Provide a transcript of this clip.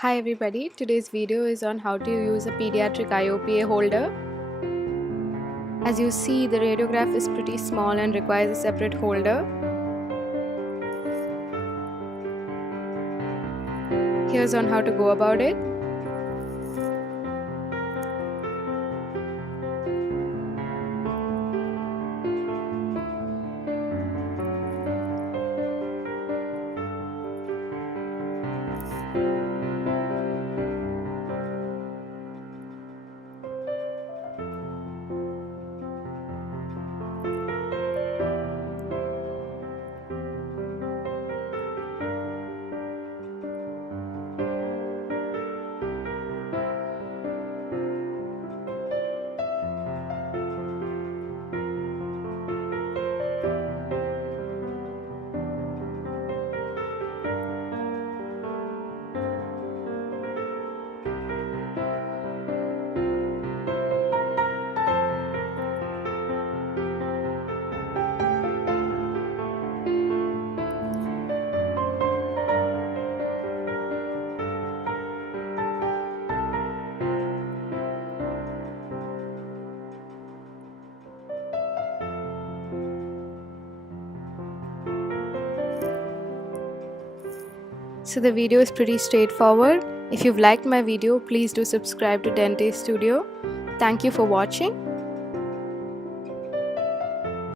Hi everybody, today's video is on how to use a pediatric IOPA holder. As you see, the radiograph is pretty small and requires a separate holder. Here's on how to go about it. So the video is pretty straightforward. If you've liked my video, please do subscribe to Dente Studio. Thank you for watching.